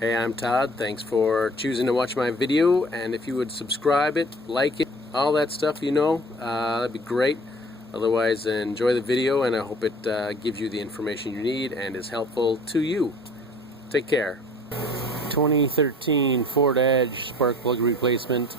Hey, I'm Todd. Thanks for choosing to watch my video, and if you would subscribe it, like it, all that stuff, that'd be great. Otherwise, enjoy the video, and I hope it gives you the information you need and is helpful to you. Take care. 2013 Ford Edge spark plug replacement.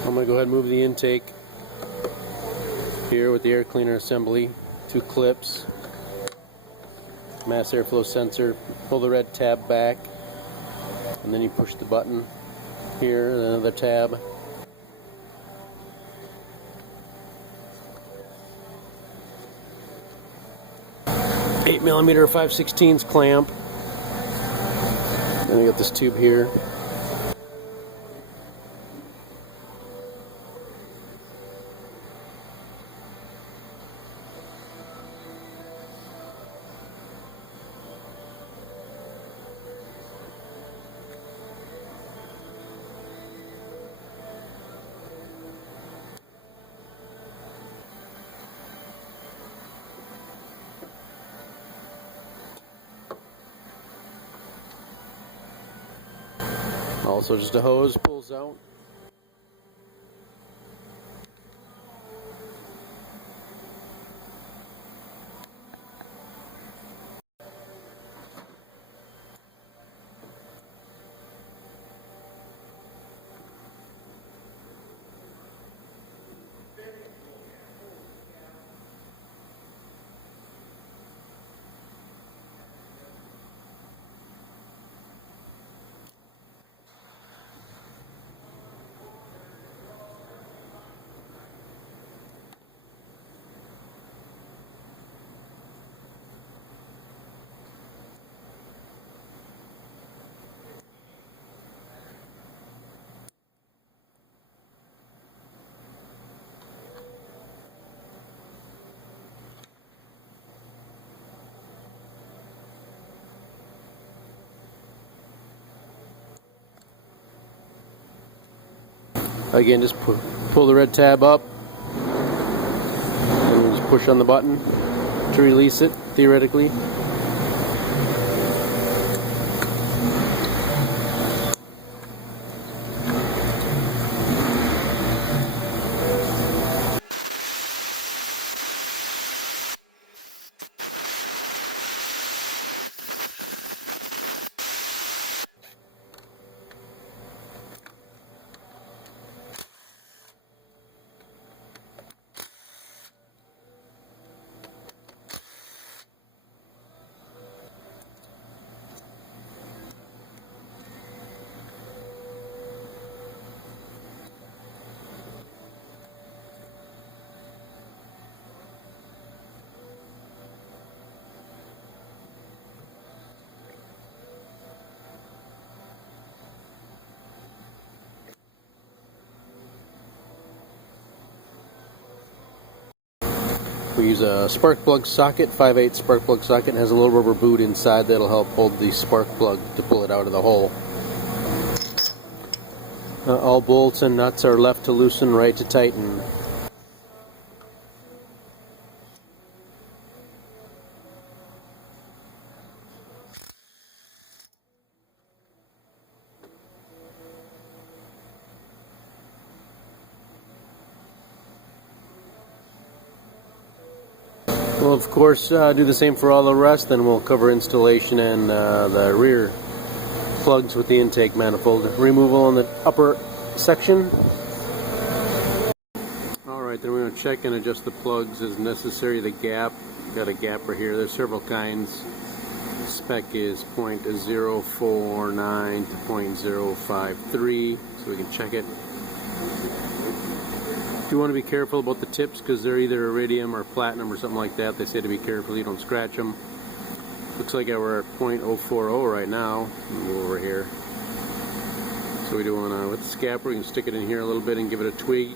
I'm going to go ahead and move the intake here with the air cleaner assembly, 2 clips, mass airflow sensor, pull the red tab back, and then you push the button here, and another tab. Eight millimeter 5/16 clamp. Then we got this tube here. Also just a hose pulls out. Again, just pull the red tab up and just push on the button to release it, theoretically. We use a spark plug socket, 5/8 spark plug socket. It has a little rubber boot inside that'll help hold the spark plug to pull it out of the hole. All bolts and nuts are left to loosen, right to tighten. We'll of course do the same for all the rest, then we'll cover installation and the rear plugs with the intake manifold. Removal on the upper section. Alright, then we're going to check and adjust the plugs as necessary. The gap, got a gap right here. There's several kinds. Spec is 0.049 to 0.053, so we can check it. You want to be careful about the tips because they're either iridium or platinum or something like that. They say to be careful you don't scratch them. Looks like we're at 0.040 right now. Move over here. So we do want to, with the scalper, we can stick it in here a little bit and give it a tweak.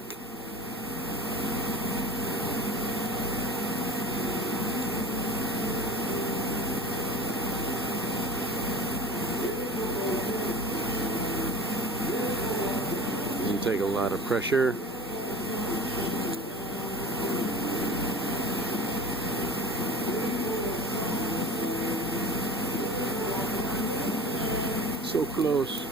Doesn't take a lot of pressure. So close.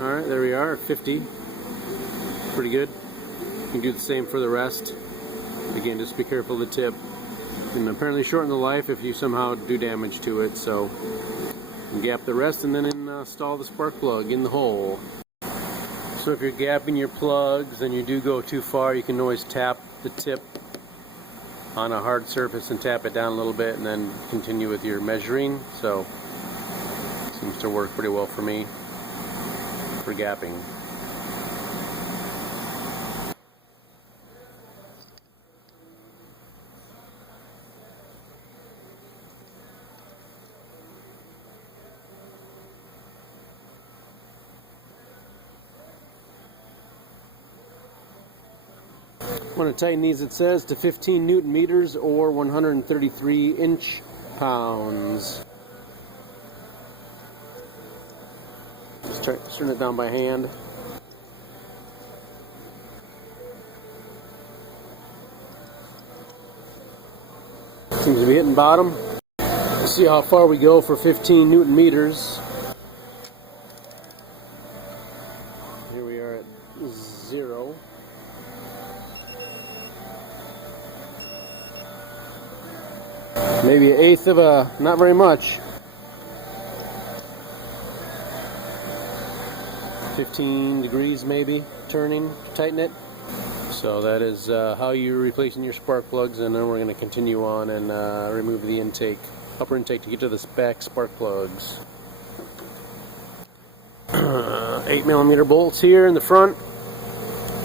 Alright, there we are at 50. Pretty good. You can do the same for the rest. Again, just be careful of the tip. And apparently shorten the life if you somehow do damage to it. So, gap the rest and then install the spark plug in the hole. So if you're gapping your plugs and you do go too far, you can always tap the tip on a hard surface and tap it down a little bit and then continue with your measuring. So seems to work pretty well for me for gapping. I want to tighten these, it says, to 15 Newton meters or 133 inch pounds. Just turn it down by hand. Seems to be hitting bottom. Let's see how far we go for 15 Newton meters. Here we are at 0. Maybe an eighth of a, not very much. 15 degrees maybe, turning to tighten it. So that is how you're replacing your spark plugs, and then we're going to continue on and remove the intake, upper intake to get to the spec spark plugs. 8mm bolts here in the front.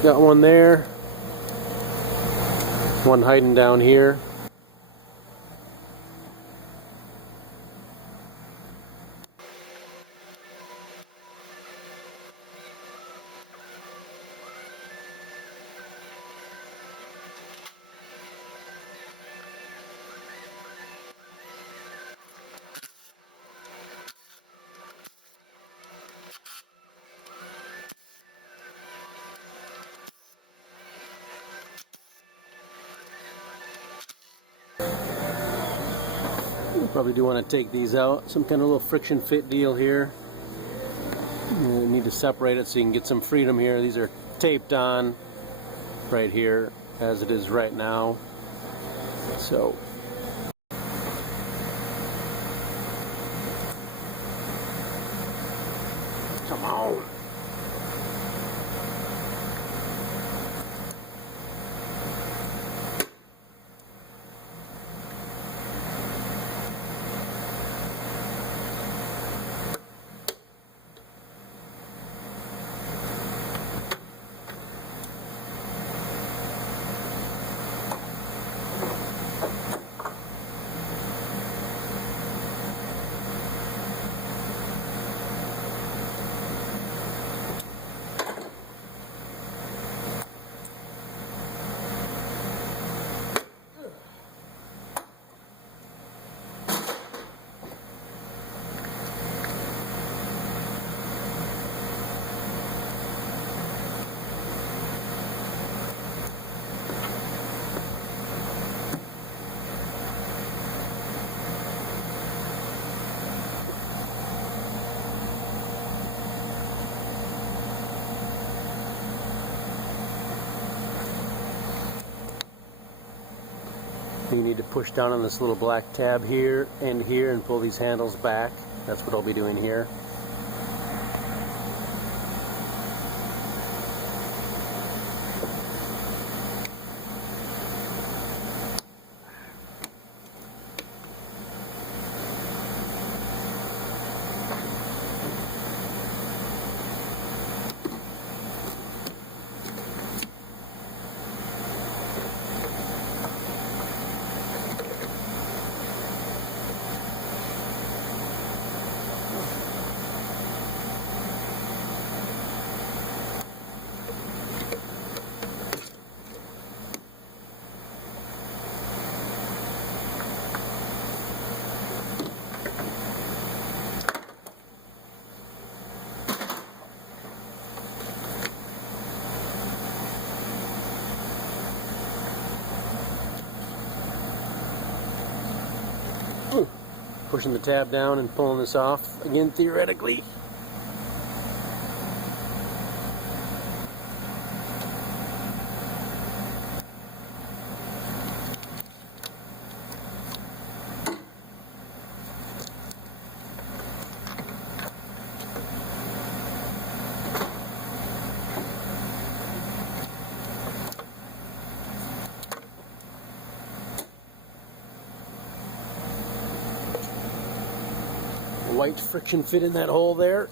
Got one there. One hiding down here. Probably do want to take these out. Some kind of little friction fit deal here. You need to separate it so you can get some freedom here. These are taped on right here as it is right now. So come on. You need to push down on this little black tab here and pull these handles back That's what I'll be doing here. Pushing the tab down and pulling this off again theoretically. White friction fit in that hole there.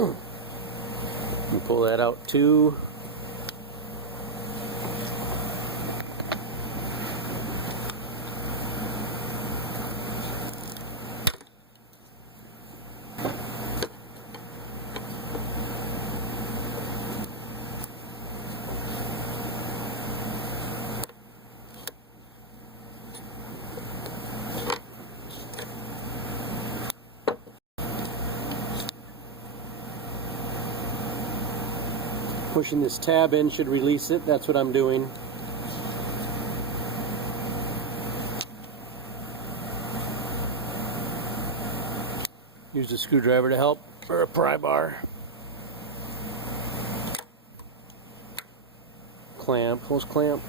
And pull that out too. Pushing this tab in should release it. That's what I'm doing. Use a screwdriver to help, or a pry bar. Clamp, close clamp.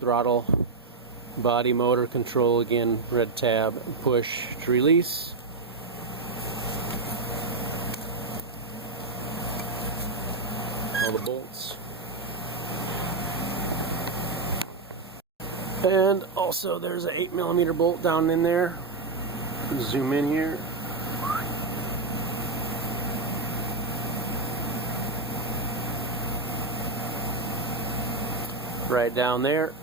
Throttle, body motor control again, red tab, push to release. All the bolts. And also there's an 8mm bolt down in there. Zoom in here. Right down there.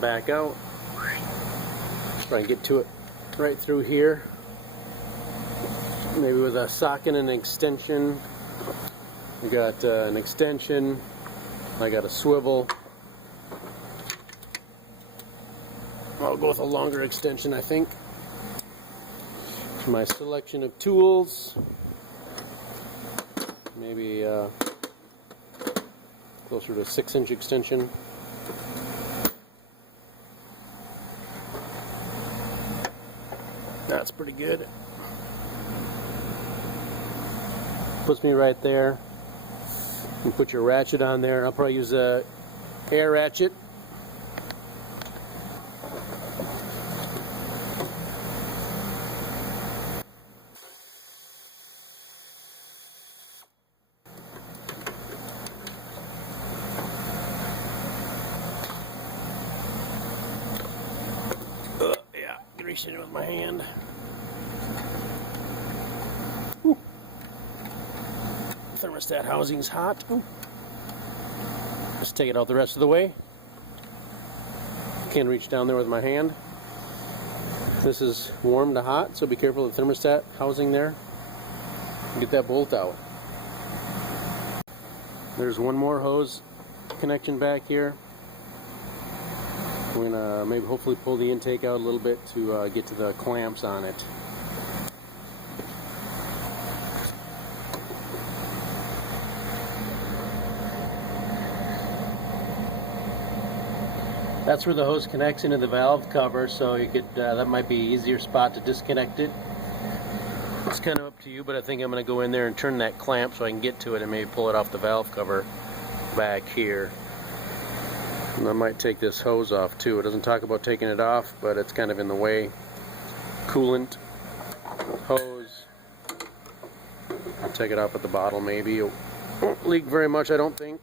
Back out. Try and get to it right through here. Maybe with a socket and an extension. We got an extension. I got a swivel. I'll go with a longer extension, I think. My selection of tools. Maybe closer to a 6-inch extension. That's pretty good. Puts me right there. You put your ratchet on there. I'll probably use a air ratchet. Yeah, greasing it with my hand. Ooh. Thermostat housing's hot. Ooh. Just take it out the rest of the way. Can't reach down there with my hand. This is warm to hot, so be careful of the thermostat housing there. Get that bolt out. There's one more hose connection back here. We're gonna maybe hopefully pull the intake out a little bit to get to the clamps on it. That's where the hose connects into the valve cover, so you could that might be an easier spot to disconnect it. It's kind of up to you, but I think I'm going to go in there and turn that clamp so I can get to it and maybe pull it off the valve cover back here. And I might take this hose off too. It doesn't talk about taking it off, but it's kind of in the way. Coolant hose. I'll take it off at the bottle maybe. It won't leak very much, I don't think.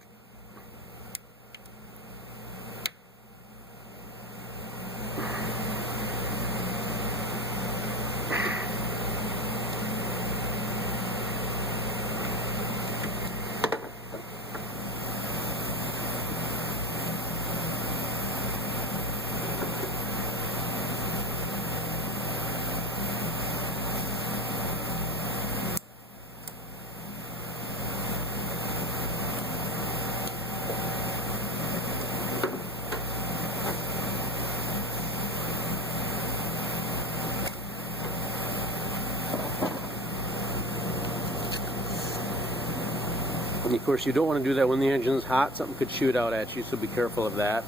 And of course you don't want to do that when the engine's hot. Something could shoot out at you, so be careful of that.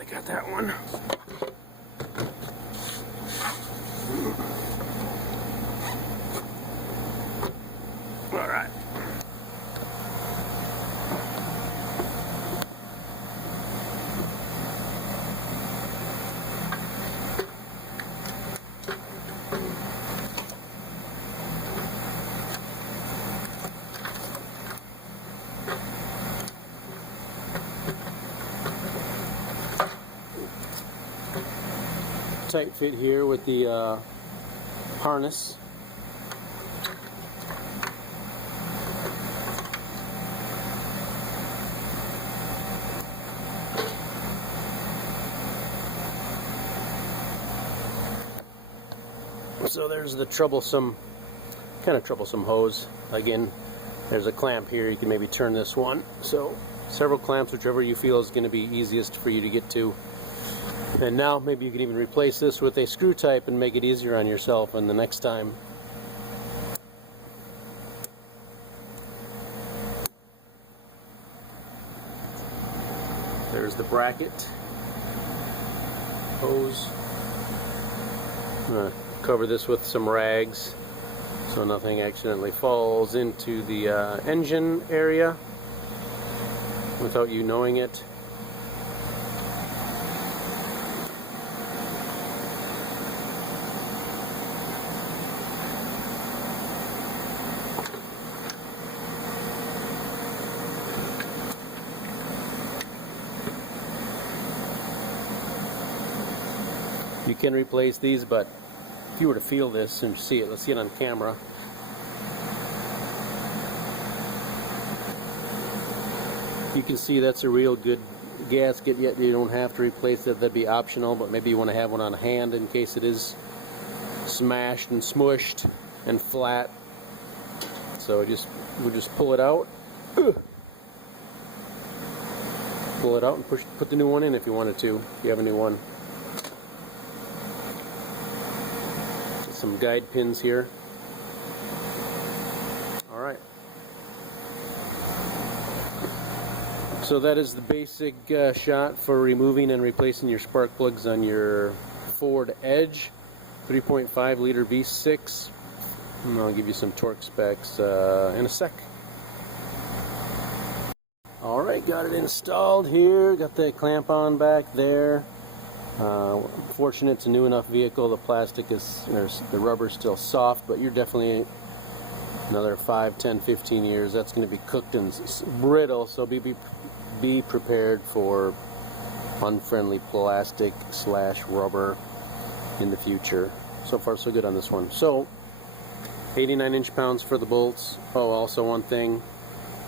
I got that one. All right. Tight fit here with the harness. So there's the kind of troublesome hose. Again, there's a clamp here. You can maybe turn this one. So several clamps, whichever you feel is going to be easiest for you to get to. And now maybe you can even replace this with a screw type and make it easier on yourself and the next time. There's the bracket hose. I'm going to cover this with some rags so nothing accidentally falls into the engine area without you knowing it. You can replace these, but if you were to feel this and see it, let's see it on camera. You can see that's a real good gasket, yet you don't have to replace it. That'd be optional, but maybe you want to have one on hand in case it is smashed and smushed and flat. So we'll just pull it out. Pull it out and put the new one in if you wanted to, if you have a new one. Some guide pins here. Alright. So that is the basic shot for removing and replacing your spark plugs on your Ford Edge 3.5 liter V6 and I'll give you some torque specs in a sec. Alright, got it installed here, got the clamp on back there. Fortunate it's a new enough vehicle, the plastic is, the rubber's still soft, but you're definitely another 5, 10, 15 years, that's going to be cooked and brittle, so be prepared for unfriendly plastic / rubber in the future. So far so good on this one. So 89 inch-pounds for the bolts. Oh, also one thing,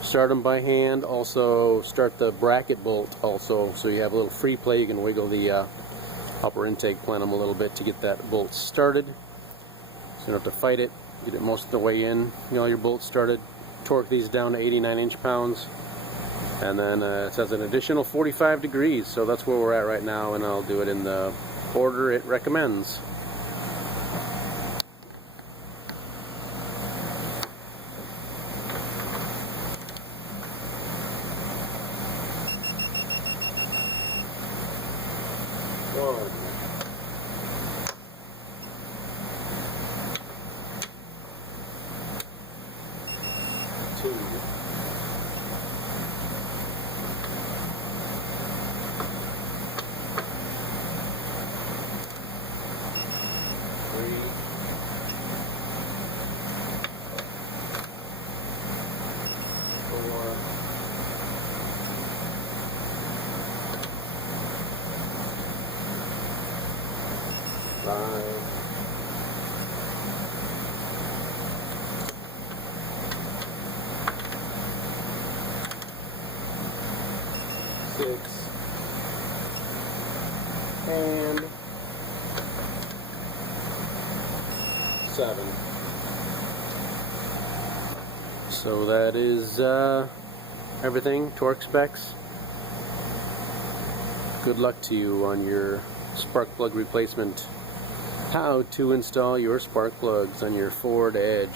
start them by hand. Also start the bracket bolt also, so you have a little free play. You can wiggle the upper intake plenum a little bit to get that bolt started, so you don't have to fight it. Get it most of the way in, your bolts started. Torque these down to 89 inch-pounds, and then it says an additional 45 degrees, so that's where we're at right now, and I'll do it in the order it recommends. One, two, three, four, five, six, and 7. So that is everything, torque specs. Good luck to you on your spark plug replacement. How to install your spark plugs on your Ford Edge.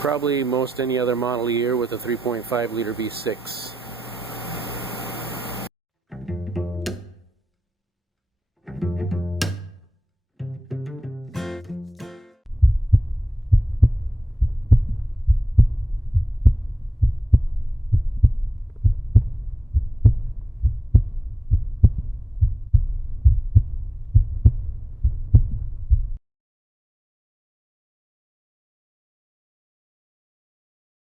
Probably most any other model year with a 3.5 liter V6.